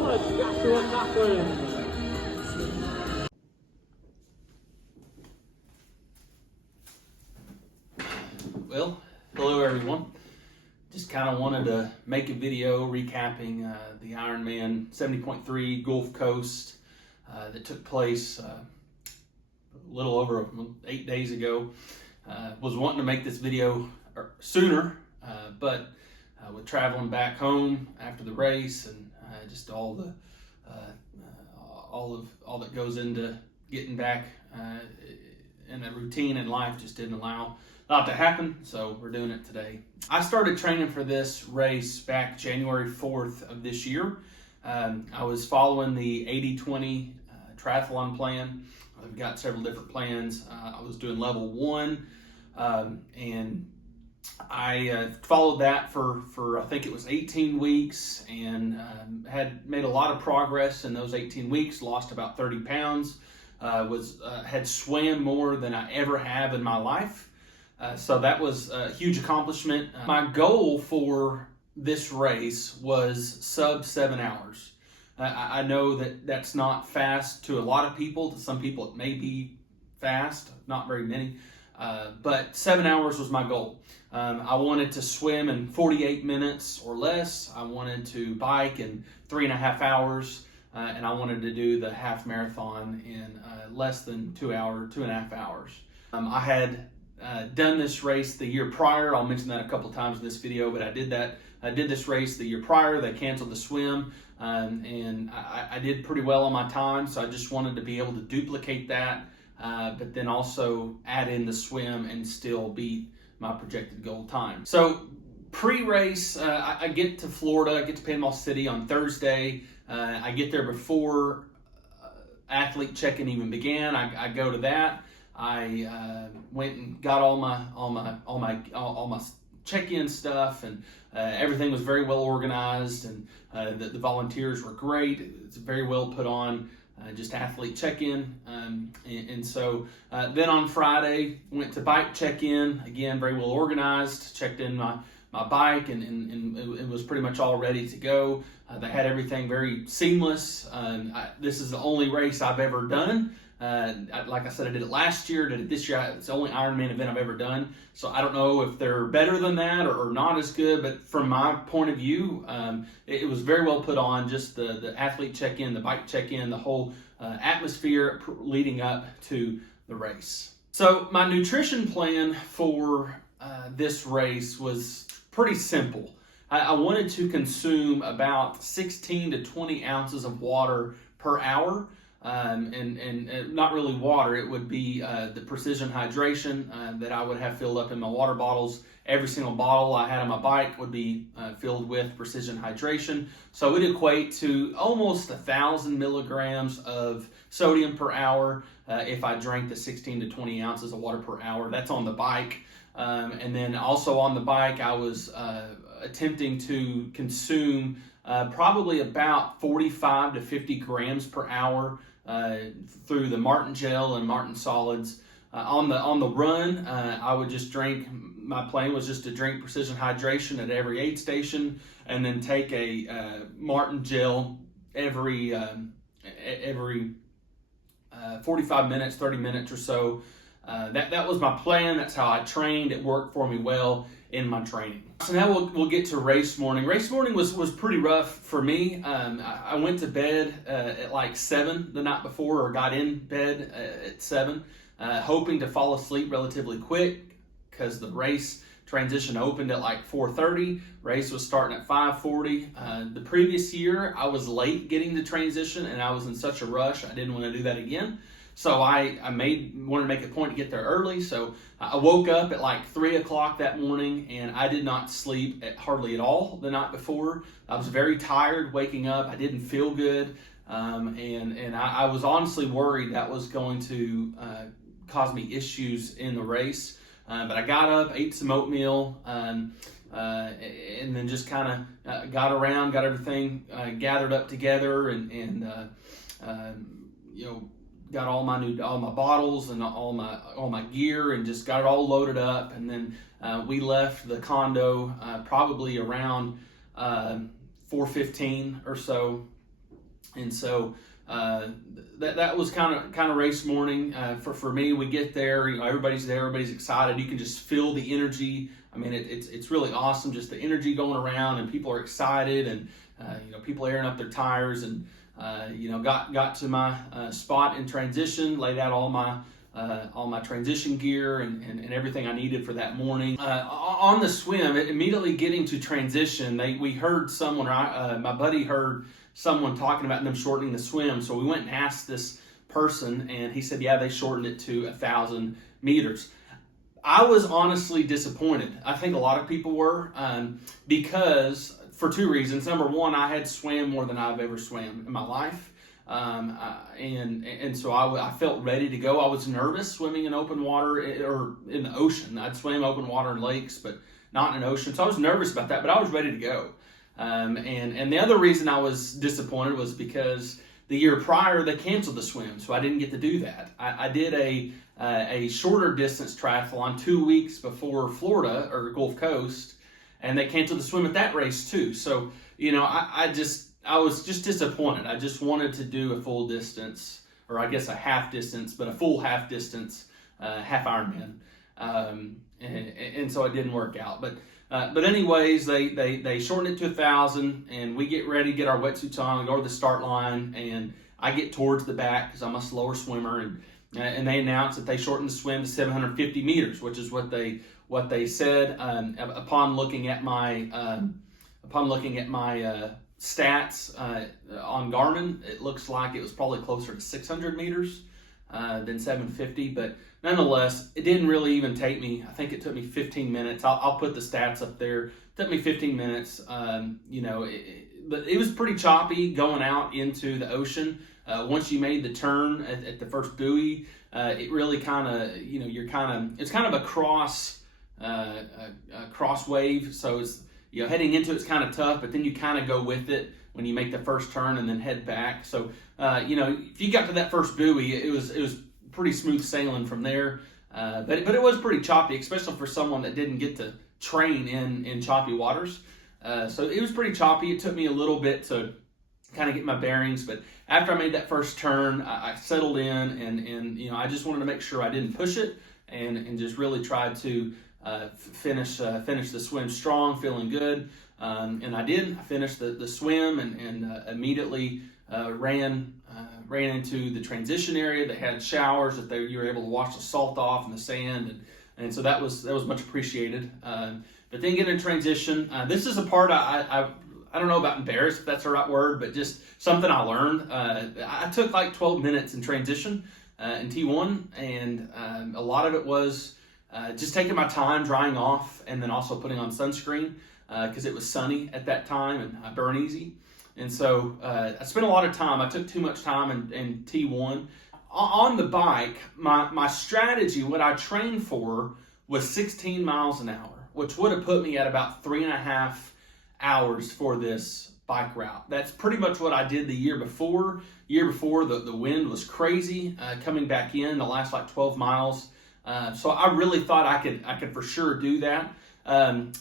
Thomas Joshua Cochran. Well, hello everyone. Just kind of wanted to make a video recapping the Ironman 70.3 Gulf Coast that took place a little over 8 days ago. Was wanting to make this video sooner, but with traveling back home after the race and just all that goes into getting back in a routine in life just didn't allow that to happen, so we're doing it today. I started training for this race back January 4th of this year. I was following the 80-20 triathlon plan. I've got several different plans. I was doing level 1, and I followed that for I think it was 18 weeks, and had made a lot of progress in those 18 weeks, lost about 30 pounds, had swam more than I ever have in my life. So that was a huge accomplishment. My goal for this race was sub 7 hours. I know that that's not fast to a lot of people. To some people it may be fast, not very many. But 7 hours was my goal. I wanted to swim in 48 minutes or less. I wanted to bike in 3.5 hours. And I wanted to do the half marathon in less than 2.5 hours. I had done this race the year prior. I'll mention that a couple times in this video, but I did this race the year prior. They canceled the swim, and I did pretty well on my time, so I just wanted to be able to duplicate that, but then also add in the swim and still beat my projected goal time. So pre-race, I get to Florida, I get to Panama City on Thursday. I get there before athlete check-in even began. I go to that. I went and got all my check-in stuff, and everything was very well organized, and the volunteers were great. It's very well put on, just athlete check-in, and so then on Friday went to bike check-in, again very well organized. Checked in my bike, and it was pretty much all ready to go. They had everything very seamless. This is the only race I've ever done. Like I said, I did it last year, did it this year. It's the only Ironman event I've ever done. So I don't know if they're better than that or not as good, but from my point of view, it was very well put on. Just the athlete check-in, the bike check-in, the whole atmosphere leading up to the race. So my nutrition plan for this race was pretty simple. I wanted to consume about 16 to 20 ounces of water per hour. And not really water, it would be the precision hydration that I would have filled up in my water bottles. Every single bottle I had on my bike would be filled with precision hydration. So it would equate to almost 1,000 milligrams of sodium per hour if I drank the 16 to 20 ounces of water per hour. That's on the bike. And then also on the bike, I was attempting to consume probably about 45 to 50 grams per hour through the Martin Gel and Martin Solids. On the run, I would just drink. My plan was just to drink precision hydration at every aid station, and then take a Martin Gel every 45 minutes, 30 minutes or so. That was my plan. That's how I trained. It worked for me well in my training. So now we'll get to race morning. Race morning was pretty rough for me. I went to bed at like 7 the night before, or got in bed at 7, hoping to fall asleep relatively quick because the race transition opened at like 4:30. Race was starting at 5:40. The previous year, I was late getting to transition, and I was in such a rush, I didn't want to do that again. So I wanted to make a point to get there early. So I woke up at like 3 o'clock that morning, and I did not sleep hardly at all the night before. I was very tired waking up. I didn't feel good. And I was honestly worried that was going to cause me issues in the race. But I got up, ate some oatmeal, and then just kind of got around, got everything gathered up together, and got all my bottles and all my gear, and just got it all loaded up. And then we left the condo probably around 4:15 or so. And so that was kind of race morning for me. We get there, everybody's there, everybody's excited. You can just feel the energy. I mean, it's really awesome, just the energy going around, and people are excited, and people airing up their tires, and got to my spot in transition, laid out all my transition gear and everything I needed for that morning. On the swim, immediately getting to transition, we heard someone, my buddy heard someone talking about them shortening the swim. So we went and asked this person, and he said, yeah, they shortened it to 1,000 meters. I was honestly disappointed. I think a lot of people were, because for two reasons. Number one, I had swam more than I've ever swam in my life. And so I felt ready to go. I was nervous swimming in open water or in the ocean. I'd swim open water in lakes, but not in an ocean. So I was nervous about that, but I was ready to go. And the other reason I was disappointed was because the year prior they canceled the swim, so I didn't get to do that. I did a shorter distance triathlon 2 weeks before Florida or Gulf Coast, and they canceled the swim at that race too. So I was just disappointed. I just wanted to do a full distance, or I guess a half distance, but a full half distance, half Ironman, and so it didn't work out. But anyways, they shortened it to 1,000, and we get ready, get our wetsuits on, go to the start line, and I get towards the back because I'm a slower swimmer, and they announced that they shortened the swim to 750 meters, which is what they said. Upon looking at my stats on Garmin, it looks like it was probably closer to 600 meters than 750, but nonetheless, it didn't really even take me. I think it took me 15 minutes. I'll put the stats up there. It took me 15 minutes. But it was pretty choppy going out into the ocean. Once you made the turn at the first buoy, it really kind of, it's kind of a cross wave. So it's, heading into it's kind of tough, but then you kind of go with it when you make the first turn and then head back. So, if you got to that first buoy, it was pretty smooth sailing from there. But it was pretty choppy, especially for someone that didn't get to train in choppy waters. So it was pretty choppy. It took me a little bit to kind of get my bearings, but after I made that first turn, I settled in, and I just wanted to make sure I didn't push it, and just really tried to finish the swim strong, feeling good. And I did. I finished the swim and immediately ran into the transition area. They had showers that you were able to wash the salt off and the sand, and so that was much appreciated. But then getting in transition, this is a part I don't know about embarrassed, if that's the right word, but just something I learned. I took like 12 minutes in transition in T1, and a lot of it was just taking my time drying off, and then also putting on sunscreen because it was sunny at that time, and I burn easy. And so I spent a lot of time. I took too much time in T1. On the bike, my strategy, what I trained for, was 16 miles an hour, which would have put me at about 3.5 hours for this bike route. That's pretty much what I did the year before. The wind was crazy coming back in the last like 12 miles. So I really thought I could for sure do that. On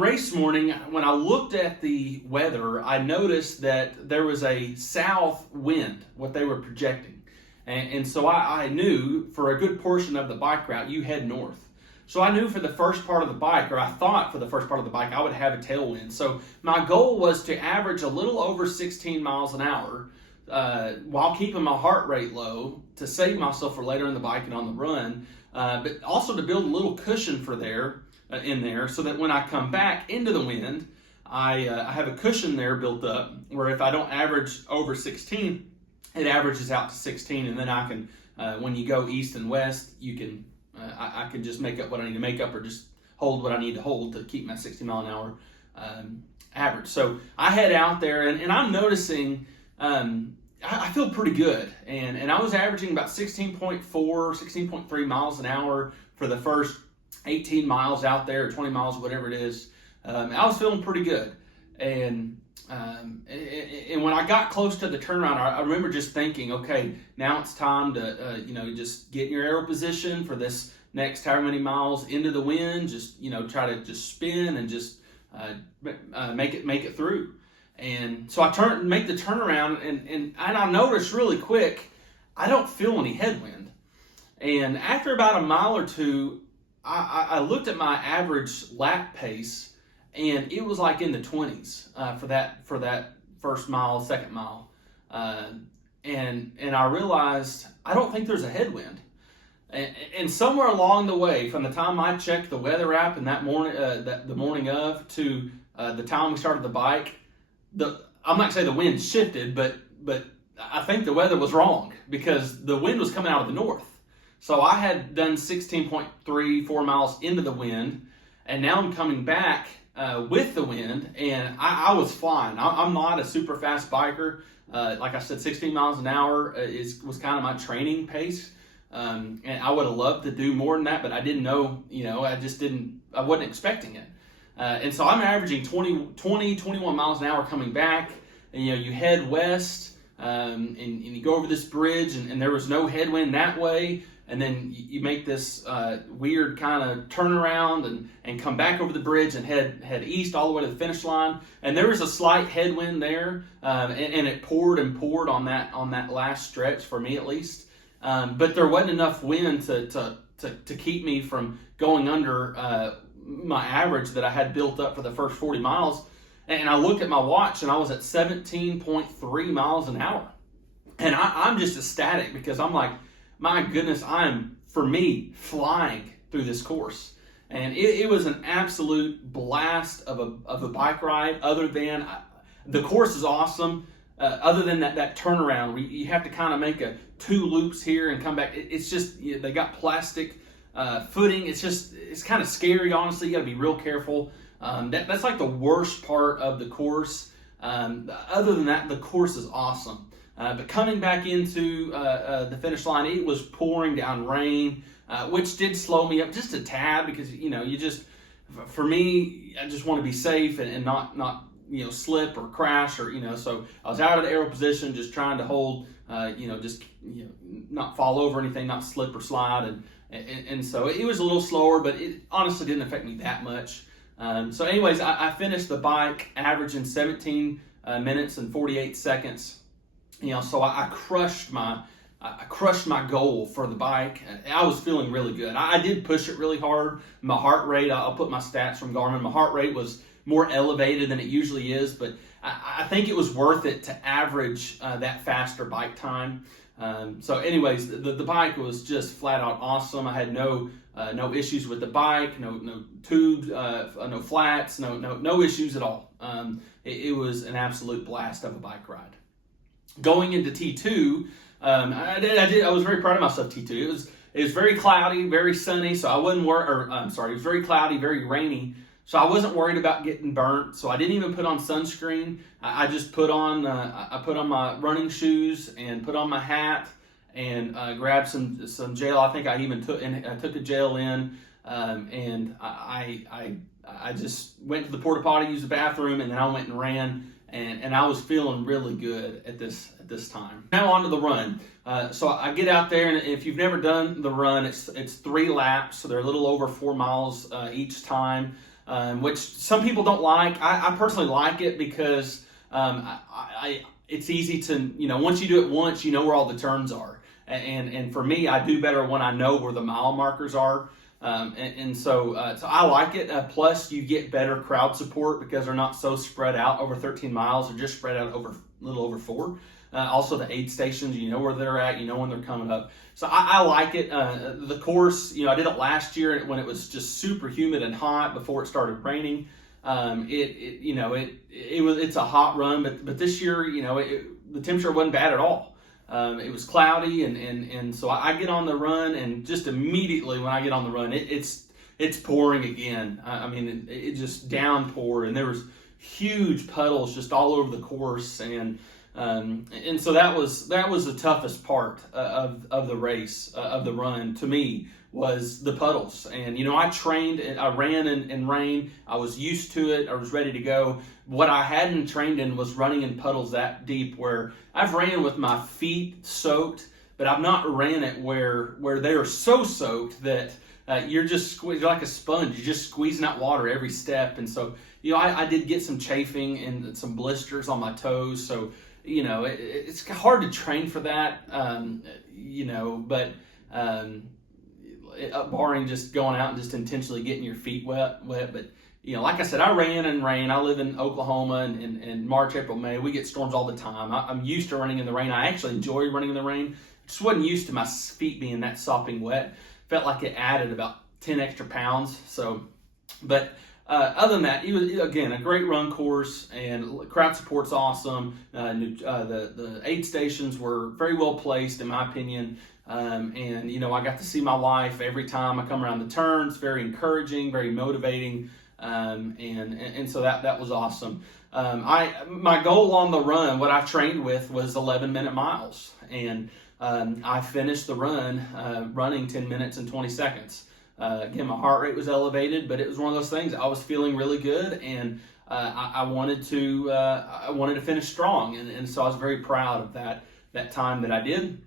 race morning, when I looked at the weather, I noticed that there was a south wind, what they were projecting. And so I knew for a good portion of the bike route, you head north. So I knew for the first part of the bike, or I thought for the first part of the bike, I would have a tailwind. So my goal was to average a little over 16 miles an hour while keeping my heart rate low to save myself for later in the bike and on the run, but also to build a little cushion for in there so that when I come back into the wind, I have a cushion there built up where if I don't average over 16, it averages out to 16, and then I can, when you go east and west, you can I can just make up what I need to make up, or just hold what I need to hold to keep my 60 mile an hour average. So I head out there, and I'm noticing I feel pretty good, and I was averaging about 16.4, 16.3 miles an hour for the first 18 miles out there, or 20 miles, whatever it is. I was feeling pretty good, and when I got close to the turnaround, I remember just thinking, okay, now it's time to just get in your aero position for this next however many miles into the wind. Just try to just spin and just make it through. And so I make the turnaround, and I noticed really quick, I don't feel any headwind. And after about a mile or two, I looked at my average lap pace, and it was like in the 20s for that first mile, second mile. And I realized I don't think there's a headwind. And somewhere along the way, from the time I checked the weather app in that morning, the morning of, to the time we started the bike, I'm not gonna say the wind shifted, but I think the weather was wrong, because the wind was coming out of the north. So I had done 16.34 miles into the wind, and now I'm coming back with the wind, and I was flying. I'm not a super fast biker. Like I said, 16 miles an hour was kind of my training pace. And I would have loved to do more than that, but I didn't know, I wasn't expecting it. And so I'm averaging 21 miles an hour coming back, and you head west, and you go over this bridge, and there was no headwind that way, and then you make this weird kind of turnaround and come back over the bridge and head east all the way to the finish line, and there was a slight headwind there, and it poured on that last stretch, for me at least. But there wasn't enough wind to keep me from going under my average that I had built up for the first 40 miles. And I looked at my watch, and I was at 17.3 miles an hour. And I'm just ecstatic, because I'm like, my goodness, I'm, for me, flying through this course. And it was an absolute blast of a bike ride. Other than the course is awesome. Other than that turnaround, where you have to kind of make 2 loops here and come back. It's just, they got plastic footing. It's kind of scary, honestly. You got to be real careful. That's like the worst part of the course. Other than that, the course is awesome. But coming back into the finish line, it was pouring down rain, which did slow me up just a tad, because for me, I just want to be safe and not slip or crash, or so I was out of the aero position, just trying to hold, not fall over anything, not slip or slide, and so it was a little slower, but it honestly didn't affect me that much. So anyways, I finished the bike averaging 17 minutes and 48 seconds. So I crushed my goal for the bike. I was feeling really good. I did push it really hard. My heart rate, I'll put my stats from Garmin. My heart rate was more elevated than it usually is, but I think it was worth it to average that faster bike time. So anyways, the bike was just flat out awesome. I had no issues with the bike, no tubes, no flats, no issues at all. It was an absolute blast of a bike ride. Going into T2, I was very proud of myself. T2, it was very cloudy, very sunny, so I wasn't worried. It was very cloudy, very rainy. So I wasn't worried about getting burnt. So I didn't even put on sunscreen. I just put on my running shoes and put on my hat and grabbed some gel. I think I even took a gel in, and I just went to the porta potty, used the bathroom, and then I went and ran. And I was feeling really good at this time. Now on to the run. So I get out there, and if you've never done the run, it's 3 laps, so they're a little over 4 miles each time. Which some people don't like. I personally like it, because it's easy to, once you do it once, you know where all the turns are. And for me, I do better when I know where the mile markers are. So I like it. Plus, you get better crowd support, because they're not so spread out over 13 miles. They're just spread out over a little over 4. Also, the aid stations, you know where they're at, you know when they're coming up. So I like it. The course, I did it last year when it was just super humid and hot before it started raining. It's a hot run, but this year, the temperature wasn't bad at all. It was cloudy, and so I get on the run, and just immediately when I get on the run, it's pouring again. It just downpoured, and there was huge puddles just all over the course, and so that was the toughest part of the race, of the run to me, was the puddles. And I trained, I ran in rain. I was used to it. I was ready to go. What I hadn't trained in was running in puddles that deep, where I've ran with my feet soaked, but I've not ran it where they are so soaked that you're like a sponge. You're just squeezing out water every step. And so I did get some chafing and some blisters on my toes, so it's hard to train for that, but barring just going out and just intentionally getting your feet wet. But like I said, I ran in rain. I live in Oklahoma, and in March, April, May, we get storms all the time. I'm used to running in the rain. I actually enjoy running in the rain. Just wasn't used to my feet being that sopping wet. Felt like it added about 10 extra pounds. So, but other than that, it was, again, a great run course, and crowd support's awesome. The aid stations were very well placed, in my opinion. And I got to see my wife every time I come around the turns. Very encouraging, very motivating. And so that was awesome. My goal on the run, what I trained with, was 11-minute miles, and I finished the run running 10 minutes and 20 seconds. Again, my heart rate was elevated, but it was one of those things. I was feeling really good, and I wanted to finish strong, and so I was very proud of that time that I did.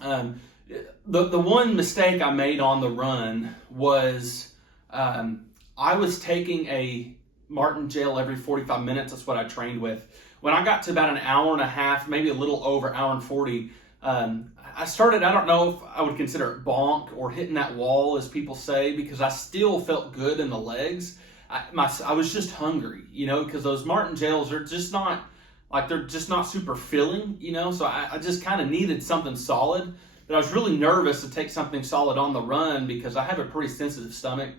The one mistake I made on the run was I was taking a Martin gel every 45 minutes. That's what I trained with. When I got to about an hour and a half, maybe a little over hour and 40, I started, I don't know if I would consider it bonk or hitting that wall, as people say, because I still felt good in the legs. I was just hungry, because those Martin gels are just not, they're just not super filling, so I just kind of needed something solid. But I was really nervous to take something solid on the run because I have a pretty sensitive stomach.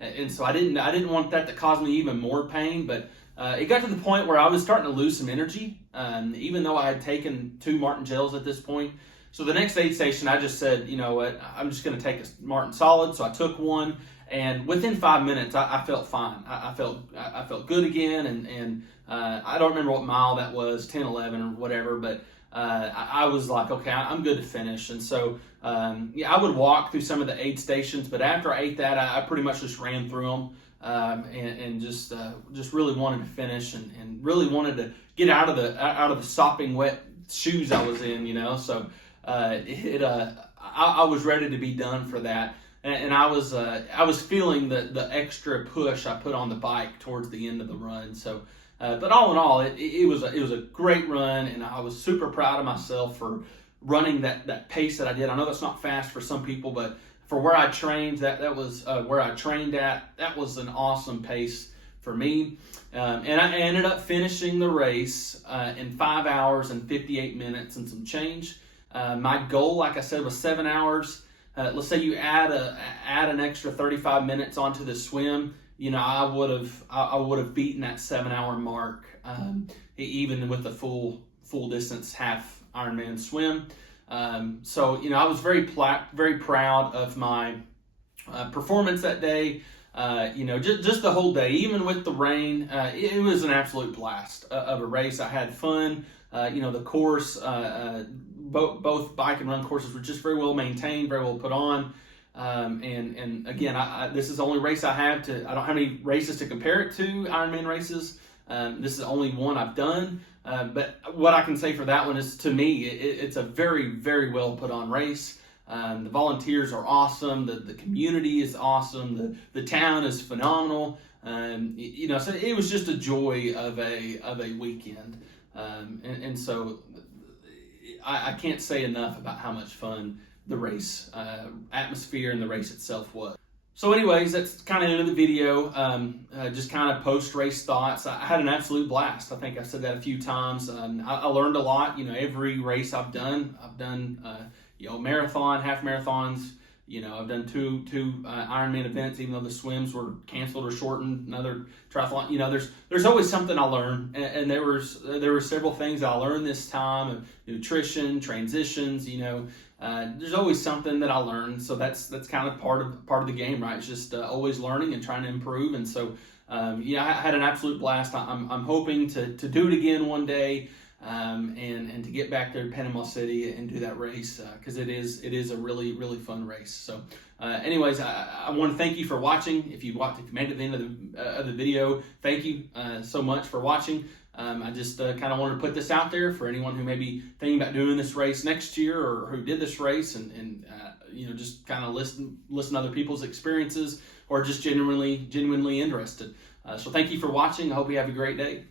And so I didn't want that to cause me even more pain, but it got to the point where I was starting to lose some energy, even though I had taken 2 Martin gels at this point. So the next aid station, I just said, you know what, I'm just going to take a Martin Solid. So I took one, and within 5 minutes, I felt fine. I felt good again, and I don't remember what mile that was, 10, 11, or whatever, but I was like, okay, I'm good to finish. And so, I would walk through some of the aid stations, but after I ate that, I pretty much just ran through them, and just really wanted to finish, and really wanted to get out of the sopping wet shoes I was in, So I was ready to be done for that, and I was feeling the extra push I put on the bike towards the end of the run. So. But all in all, it was a great run, and I was super proud of myself for running that pace that I did. I know that's not fast for some people, but for where I trained, that was where I trained at. That was an awesome pace for me, and I ended up finishing the race in 5 hours and 58 minutes and some change. My goal, like I said, was 7 hours. Let's say you add an extra 35 minutes onto the swim. I would have beaten that 7-hour mark, even with the full distance half Ironman swim. So I was very proud of my performance that day. Just the whole day, even with the rain, it was an absolute blast of a race. I had fun. The course, both bike and run courses were just very well maintained, very well put on. And again, this is the only race I have I don't have any races to compare it to, Ironman races. This is the only one I've done. But what I can say for that one is, to me, it's a very, very well put on race. The volunteers are awesome. The community is awesome. The town is phenomenal. So it was just a joy of a weekend. And so I can't say enough about how much fun the race atmosphere and the race itself was. So anyways, that's kind of the end of the video. Just kind of post-race thoughts. I had an absolute blast. I think I've said that a few times. I learned a lot. Every race I've done marathon, half marathons. I've done two Ironman events, even though the swims were canceled or shortened. Another triathlon. There's always something I learn, and there were several things I learned this time: nutrition, transitions. There's always something that I learned. So that's kind of part of the game, right? It's just always learning and trying to improve. And so I had an absolute blast. I'm hoping to do it again one day. And to get back there to Panama City and do that race, because it is a really, really fun race. So anyways, I want to thank you for watching. If you made it to the end of the video, thank you so much for watching. I just kind of wanted to put this out there for anyone who may be thinking about doing this race next year, or who did this race, and just kind of listen to other people's experiences, or just genuinely interested. So thank you for watching. I hope you have a great day.